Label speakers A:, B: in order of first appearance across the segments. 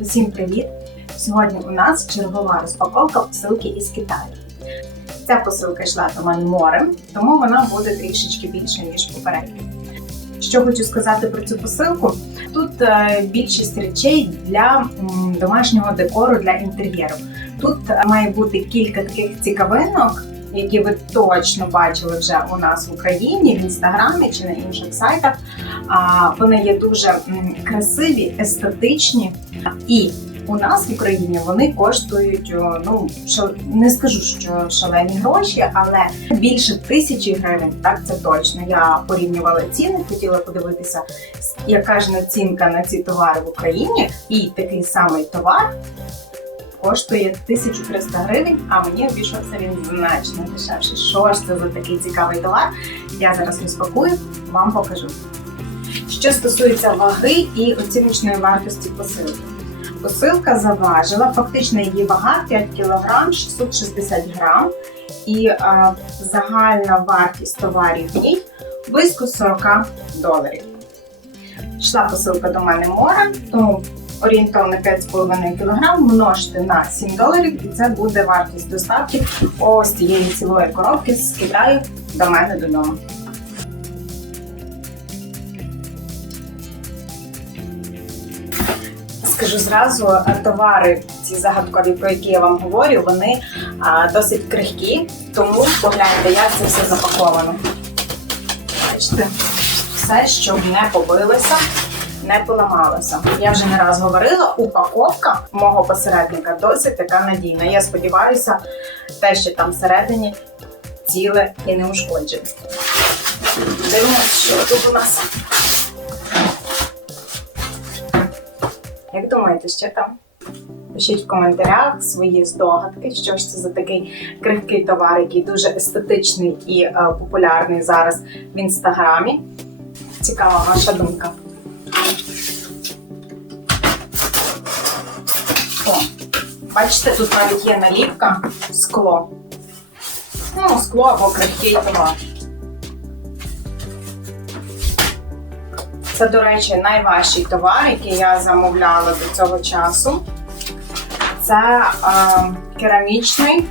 A: Усім привіт! Сьогодні у нас чергова розпаковка посилки із Китаю. Ця посилка йшла до мене морем, тому вона буде трішечки більше, ніж попередня. Що хочу сказати про цю посилку? Тут е, більшість речей для домашнього декору для інтер'єру. Тут е, має бути кілька таких цікавинок, які ви точно бачили вже у нас в Україні, в інстаграмі чи на інших сайтах. А, Вони є дуже красиві, естетичні і у нас в Україні вони коштують ну шал- не скажу, що шалені гроші, але більше тисячі гривень. Так це точно. Я порівнювала ціни, хотіла подивитися, яка ж націнка на ці товари в Україні, і такий самий товар. Коштує 1300 гривень, а мені обійшовся він значно дешевше. Що ж це за такий цікавий товар? Я зараз розпакую, вам покажу. Що стосується ваги і оціночної вартості посилки. Посилка заважила, фактично її вага 5 кг 660 грам, і а, загальна вартість товарів в ній близько 40 доларів. Йшла посилка до мене море, тому орієнтовно 5,5 кг множити на 7 доларів, і це буде вартість доставки ось цієї цілої коробки з Китаю до мене додому. Скажу зразу, товари, ці загадкові, про які я вам говорю, вони а, досить крихкі, тому погляньте, як це все запаковано. Бачите, все, щоб не побилося, не поламалося. Я вже не раз говорила, упаковка мого посередника досить така надійна. Я сподіваюся, те, що там всередині ціле і неушкоджене. Дивимося, що тут у нас. Як думаєте, що там? Пишіть в коментарях свої здогадки, що ж це за такий крихкий товар, який дуже естетичний і е, популярний зараз в інстаграмі. Цікава ваша думка. Бачите, тут навіть є наліпка скло. Ну, скло або крихкий товар. Це, до речі, найважчий товар, який я замовляла до цього часу. Це е, керамічний е,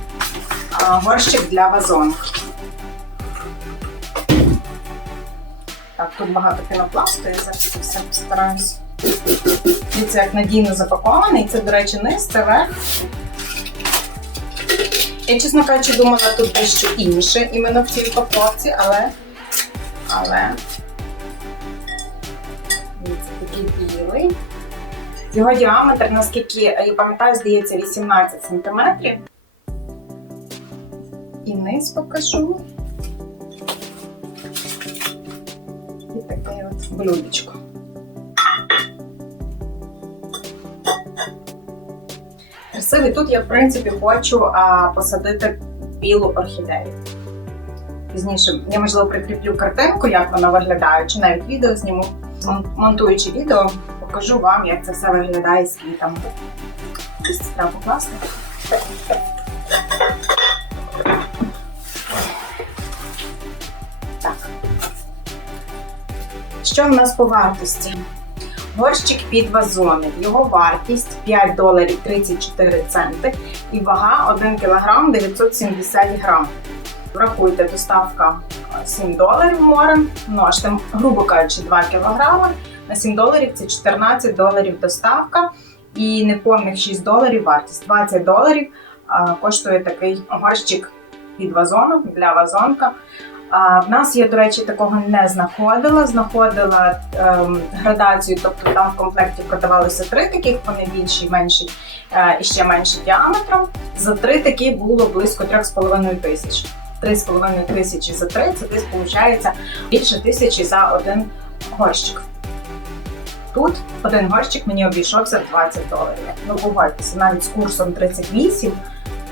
A: горщик для вазонок. Так, тут багато пінопласту, я зараз все постараюсь. Дивіться, як надійно запакований. Це, до речі, низ, це верх. Я, чесно кажучи, думала тут дещо інше іменно в цій упаковці, але. але Дивіться, такий білий. Його діаметр, наскільки я пам'ятаю, здається, 18 см. І низ покажу. І таке от блюдечко. Красивий. Тут я, в принципі, хочу а, посадити білу орхідею. Пізніше я, можливо, прикріплю картинку, як вона виглядає, чи навіть відео зніму. Монтуючи відео, покажу вам, як це все виглядає з це треба покласти. Так. Що в нас по вартості? Горщик під вазони. Його вартість 5 доларів 34 центи і вага 1 кг 970 грам. Врахуйте, доставка е, 7 доларів морем, множте, грубо кажучи, 2 кг. На 7 доларів це 14 доларів доставка і неповних 6 доларів вартість. 20 доларів коштує такий горщик під вазоном для вазонка. А, в нас я, до речі, такого не знаходила. Знаходила ем, градацію, тобто там в комплекті продавалося три таких, вони більші, менші е, і ще менші діаметром. За три такі було близько 3,5 тисяч. 3,5 тисячі за три, це десь виходить більше тисячі за один горщик. Тут один горщик мені обійшовся 20 доларів. Ну, погодьтеся, навіть з курсом 38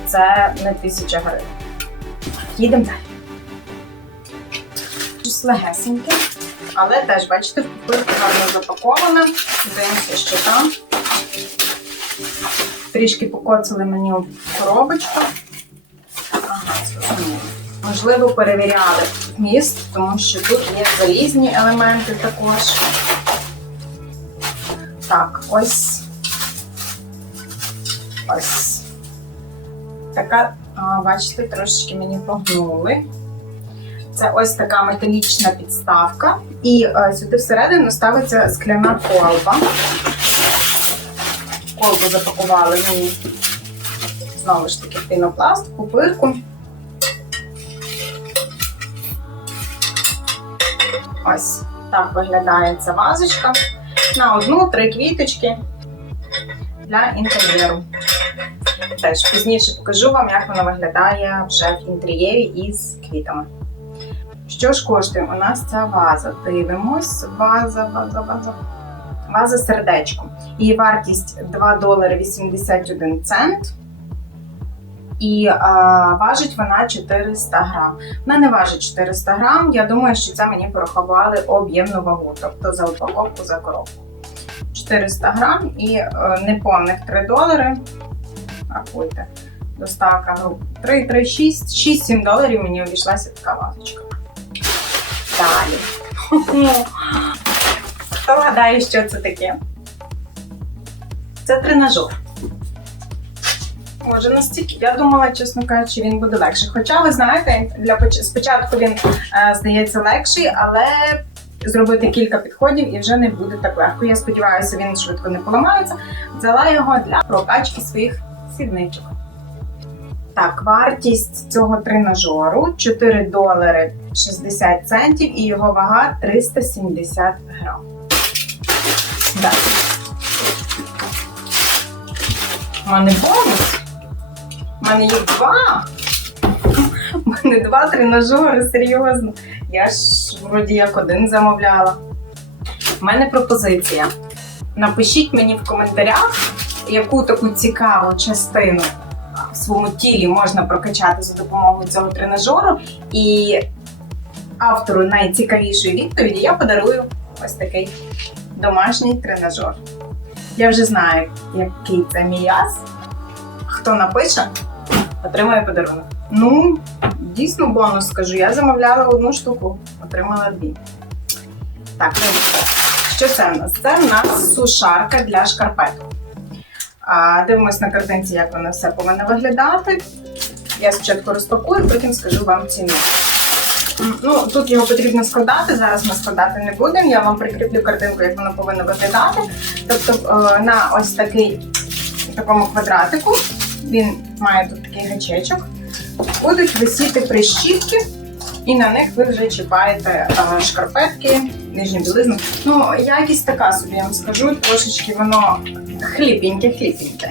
A: це не тисяча гривень. Їдемо далі. Щось легесеньке, але теж, бачите, в купирку гарно запаковане. Дивимося, що там. Трішки покоцали мені коробочку. Ага, зрозуміло. Можливо, перевіряли вміст, тому що тут є залізні елементи також. Так, ось Ось. Така, а, бачите, трошечки мені погнули. Це ось така металічна підставка. І е, сюди всередину ставиться скляна колба. Колбу запакували мені знову ж таки пінопласт, пупирку. Ось так виглядає ця вазочка. На одну-три квіточки для інтер'єру. Теж пізніше покажу вам, як вона виглядає вже в інтер'єрі із квітами. Що ж коштує у нас ця ваза? Дивимось. Ваза, ваза, ваза. Ваза сердечко. Її вартість 2 долари 81 цент. І а, важить вона 400 грам. Вона не важить 400 грам. Я думаю, що це мені порахували об'ємну вагу, тобто за упаковку за коробку. 400 грам і е, неповних 3 долари. Рахуйте. Доставка ну, 3, 3, 6, 6-7 доларів мені обійшлася така вазочка. Далі. Хто гадає, що це таке? Це тренажер. Може, настільки, я думала, чесно кажучи, він буде легший. Хоча, ви знаєте, для поч- спочатку він е, здається легший, але зробити кілька підходів і вже не буде так легко. Я сподіваюся, він швидко не поламається. Взяла його для прокачки своїх сідничок. Так, вартість цього тренажеру 4 долари 60 центів і його вага 370 грам. Далі. У мене бонус. У мене їх два. У мене два тренажери, серйозно. Я ж вроді як один замовляла. У мене пропозиція. Напишіть мені в коментарях, яку таку цікаву частину в своєму тілі можна прокачати за допомогою цього тренажеру. І автору найцікавішої відповіді я подарую ось такий домашній тренажер. Я вже знаю, який це мій м'яз. Хто напише, отримає подарунок. Ну, дійсно бонус скажу. Я замовляла одну штуку, отримала дві. Так, що це в нас? Це в нас сушарка для шкарпеток. Дивимось на картинці, як воно все повинно виглядати. Я спочатку розпакую, потім скажу вам ціну. Ну, тут його потрібно складати. Зараз ми складати не будемо. Я вам прикріплю картинку, як воно повинно виглядати. Тобто е, на ось такий такому квадратику він має тут такий гачечок. Будуть висіти прищіпки, і на них ви вже чіпаєте е, шкарпетки, нижню білизну. Ну, якість така собі, я вам скажу, трошечки воно хліпеньке-хліпеньке.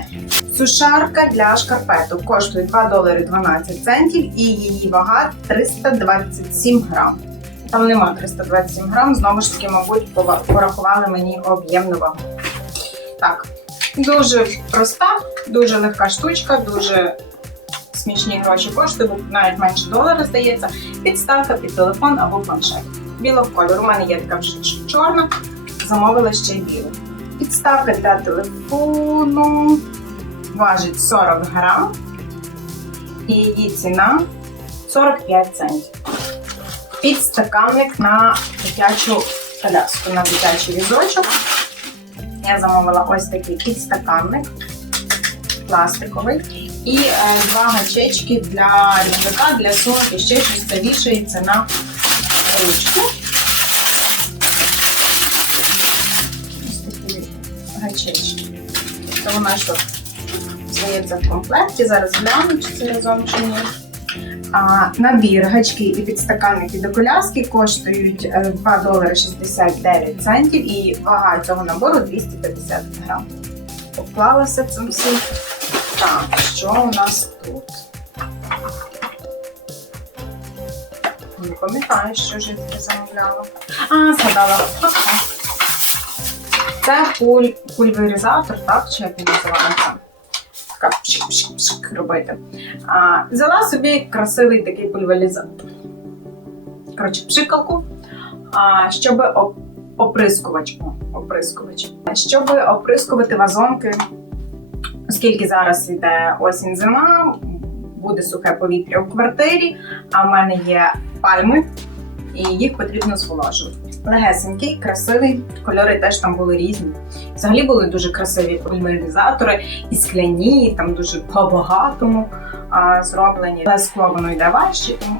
A: Сушарка для шкарпеток коштує 2 долари 12 центів і її вага 327 грам. Там нема 327 грам, знову ж таки, мабуть, порахували мені об'ємну вагу. Так, дуже проста, дуже легка штучка, дуже смішні гроші коштує, навіть менше долара здається. Підставка під телефон або планшет. Білого кольору. У мене є така вже чорна, замовила ще й білу. Підставка для телефону важить 40 грам і її ціна 45 центів. Підстаканник на дитячу коляску, на дитячий візочок. Я замовила ось такий підстаканник пластиковий. І е, два гачечки для рюкзака, для сумки, ще щось це вішається на ручку. Ось такі гачечки. То вона що здається в комплекті. Зараз гляну, чи це разом чи ні. А, набір гачки і підстаканники до коляски коштують е, 2 долари 69 центів і вага цього набору 250 грам. Поклалася цим всім. Так, що у нас тут? Не пам'ятаю, що ж я замовляла. А, згадала. Це пуль, пульверизатор, так? Чи як він називається? Пшик-пшик-пшик робити. А, взяла собі красивий такий пульверизатор. Коротше, пшикалку, а, щоб оприскувач. О, оприскувач. Щоб оприскувати вазонки оскільки зараз йде осінь зима, буде сухе повітря у квартирі, а в мене є пальми, і їх потрібно зволожувати. Легесенький, красивий, кольори теж там були різні. Взагалі були дуже красиві полімеризатори, і скляні, і там дуже по-багатому зроблені. Але скло воно йде важче, тому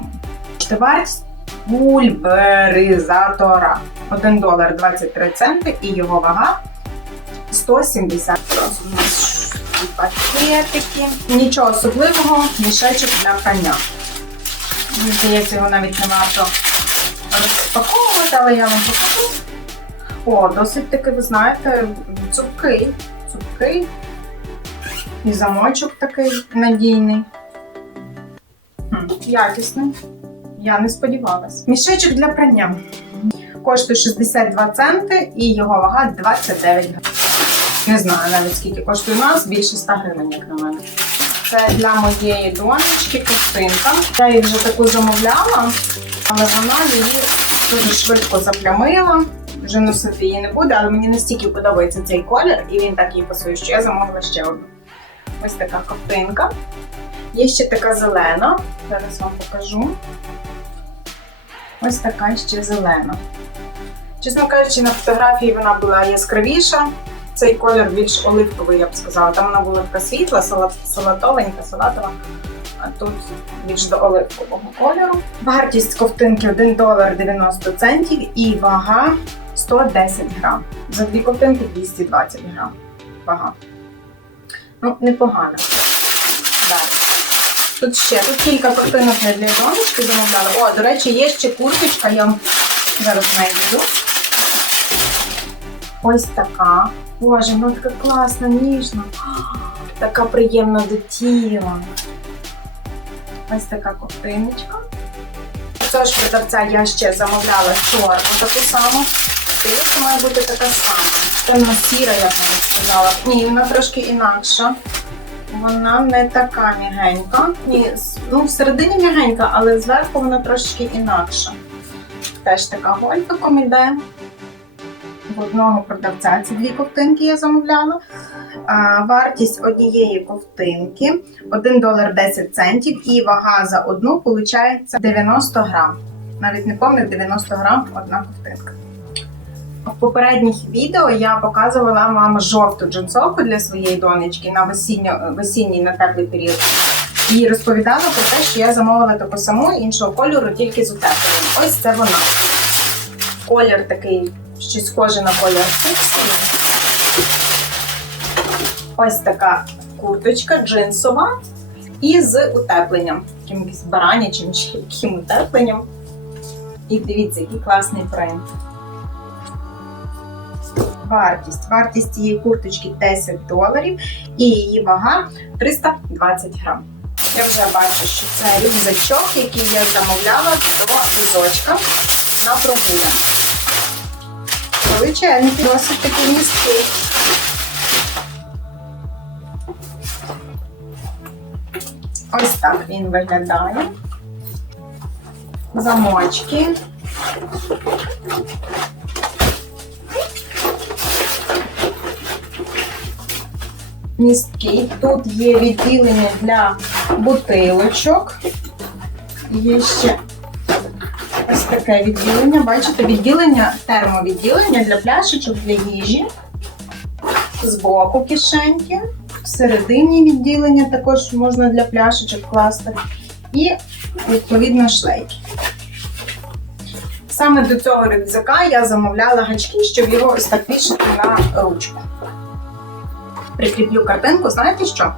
A: вартість пульверизатора 1 долар 23 центи і його вага 170 Ось у нас такі пакетики. Нічого особливого, мішечок для прання. Мені здається, його навіть не варто розпаковувати, але я вам покажу. О, досить таки, ви знаєте, цупкий. Цупкий. І замочок такий надійний. Хм, якісний. Я не сподівалась. Мішечок для прання. Коштує 62 центи і його вага 29 гривень. Не знаю навіть скільки коштує у нас, більше 100 гривень, як на мене. Це для моєї донечки ковтинка. Я її вже таку замовляла, але вона її дуже швидко заплямила. Вже носити її не буде, але мені настільки подобається цей колір, і він так їй пасує, що я замовила ще одну. Ось така ковтинка. Є ще така зелена. Зараз вам покажу. Ось така ще зелена. Чесно кажучи, на фотографії вона була яскравіша. Цей колір більш оливковий, я б сказала. Там вона була така світла, салат, салатовенька, салатова, а тут більш до оливкового кольору. Вартість ковтинки 1 долар 90 центів і вага 110 грам. За дві ковтинки 220 грам. Вага. Ну, непогано. Тут ще тут кілька ковтинок для донечки замовляли. О, до речі, є ще курточка, я вам зараз знайду. Ось така. Боже, вона така класна, ніжна. Така приємна до тіла. Ось така ковтиночка. Ж продавця я ще замовляла чорну таку саму. Здається, має бути така сама. Темно-сіра, я б навіть сказала. Ні, вона трошки інакша. Вона не така м'ягенька. Ні, ну, всередині м'ягенька, але зверху вона трошки інакша. Теж така гольфиком іде. В одного продавця ці дві ковтинки я замовляла. Вартість однієї ковтинки 1 долар 10 центів і вага за одну виходить 90 грам. Навіть не повних 90 грам одна ковтинка. В попередніх відео я показувала вам жовту джинсовку для своєї донечки на весінній на теплий період. І розповідала про те, що я замовила таку саму іншого кольору, тільки з утепленням. Ось це вона. Колір такий, щось схоже на колір фуксії. Ось така курточка джинсова і з утепленням. Якимось баранячим чи яким утепленням. І дивіться, який класний принт. Вартість. Вартість цієї курточки 10 доларів і її вага 320 грам. Я вже бачу, що це рюкзачок, який я замовляла до візочка на прогулянку. Величезний, досить такий міський. Ось так він виглядає. Замочки. Місткий. Тут є відділення для бутилочок. Є ще ось таке відділення. Бачите, відділення, термовідділення для пляшечок для їжі. Збоку кишеньки. Всередині відділення також можна для пляшечок класти. І, відповідно, шлейки. Саме до цього рюкзака я замовляла гачки, щоб його ось так вішати на ручку. Прикріплю картинку, знаєте що?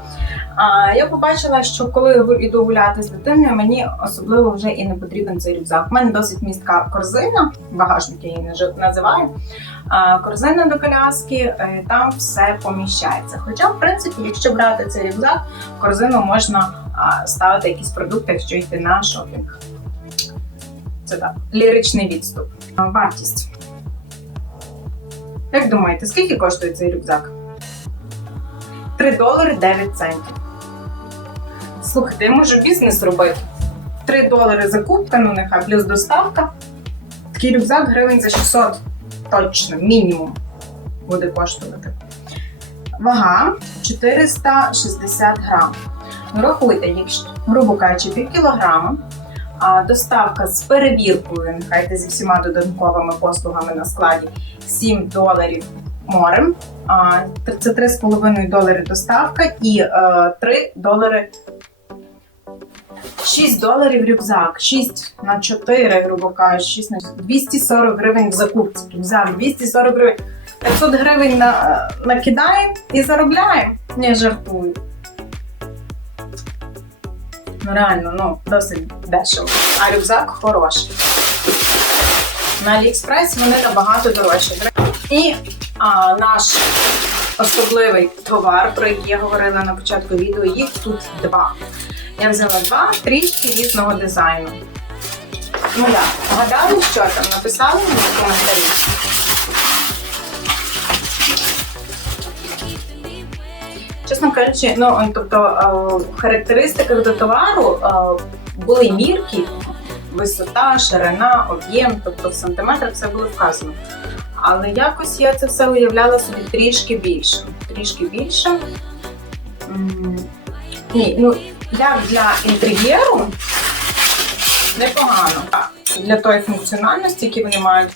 A: А, я побачила, що коли йду гуляти з дитиною, мені особливо вже і не потрібен цей рюкзак. У мене досить містка корзина, багажник я її називаю. А, корзина до коляски, е, там все поміщається. Хоча, в принципі, якщо брати цей рюкзак, в корзину можна ставити якісь продукти, якщо йти на шопінг. Це так, ліричний відступ. Вартість. Як думаєте, скільки коштує цей рюкзак? 3 долари 9 центів. Слухайте, я можу бізнес робити. 3 долари закупка, ну нехай плюс доставка. Такий рюкзак гривень за 600 точно, мінімум буде коштувати. Вага 460 грам. Ну, рахуйте, якщо, грубо кажучи, пів кілограма, А, доставка з перевіркою, нехай зі всіма додатковими послугами на складі 7 доларів морем. Це 3,5 долари доставка і е, 3 долари 6 доларів рюкзак, 6 на 4, грубо кажучи, 6 на 240 гривень в закупці. Рюкзак 240 гривень. 500 гривень на, накидаємо і заробляємо. Не жартую. Ну реально, ну, досить дешево. А рюкзак хороший. На Аліекспрес вони набагато дорожчі. І а, наш особливий товар, про який я говорила на початку відео, їх тут два. Я взяла два трішки різного дизайну. Ну як, гадали, що там? Написали мені в коментарі? Чесно кажучи, ну тобто е, в характеристиках до товару е, були мірки, висота, ширина, об'єм, тобто в сантиметрах все було вказано. Але якось я це все уявляла собі трішки більше. Трішки більше. Ні, ну як для інтер'єру непогано. Для тої функціональності, які вони мають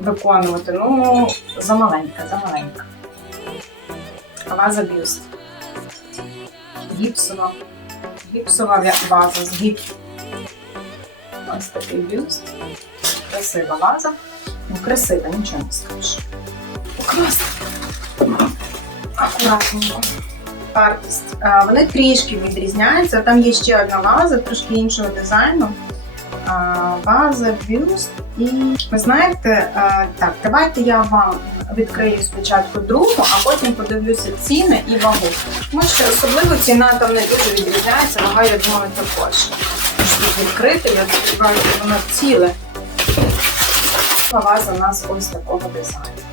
A: виконувати, ну, замаленька, замаленька. Ваза бюст. Гіпсова. Гіпсова ваза з гіпсу. Ось такий бюст. Красива ваза. Ну, красива, нічого не скажеш. Покласти. Акуратненько. Вартість. Вони трішки відрізняються. Там є ще одна ваза, трошки іншого дизайну. Ваза, бюст. І ви знаєте, так, давайте я вам відкрию спочатку другу, а потім подивлюся ціни і вагу. Тому що особливо ціна там не дуже відрізняється, вага, я думаю, також. Щоб відкрити, я сподіваюся, воно ціле. Ваза у нас ось такого дизайну.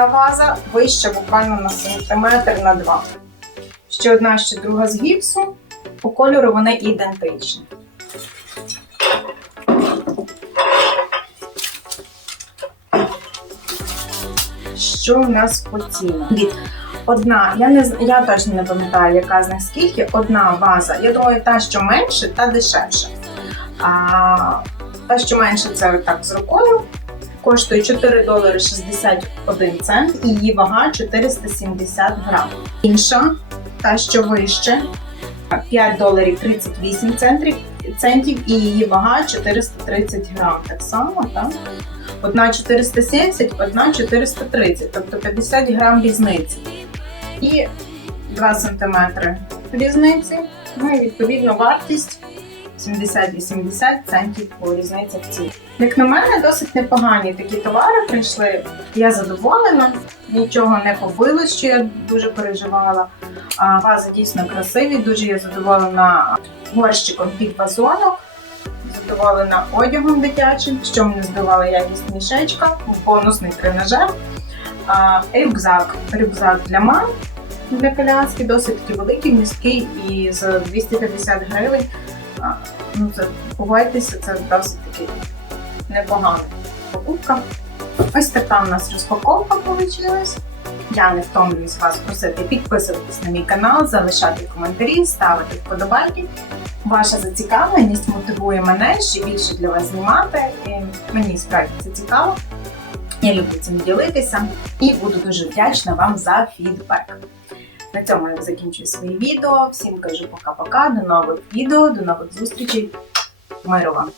A: Ця ваза вища буквально на сантиметр на два. Ще одна, ще друга з гіпсу. По кольору вони ідентичні. Що у нас по цінам? Одна, я не я точно не пам'ятаю, яка з них скільки. Одна ваза. Я думаю, та, що менше, та дешевше. А та, що менше, це так з рукою. Коштує 4 долари 61 цент і її вага 470 грам. Інша, та що вище, 5 доларів 38 центрів, центів і її вага 430 грам. Так само, так? Одна 470, одна 430, тобто 50 грам різниці. І 2 см різниці. Ну і відповідно вартість 70-80 центів по різниці в ціні. Як на мене, досить непогані такі товари прийшли. Я задоволена, нічого не побило, що я дуже переживала. А вази дійсно красиві, дуже я задоволена горщиком під вазонок, задоволена одягом дитячим, що мене здавала якість мішечка, бонусний тренажер. А, рюкзак. Рюкзак для мам для коляски, досить великий, міський і за 250 гривень. Ну, це погодьтеся, це досить таки непогана покупка. Ось така у нас розпаковка вийшла. Я не втомлююсь вас просити підписуватись на мій канал, залишати коментарі, ставити вподобайки. Ваша зацікавленість мотивує мене ще більше для вас знімати. І мені справді це цікаво. Я люблю цим ділитися і буду дуже вдячна вам за фідбек. На цьому я закінчую своє відео. Всім кажу пока-пока, до нових відео, до нових зустрічей. Миру вам!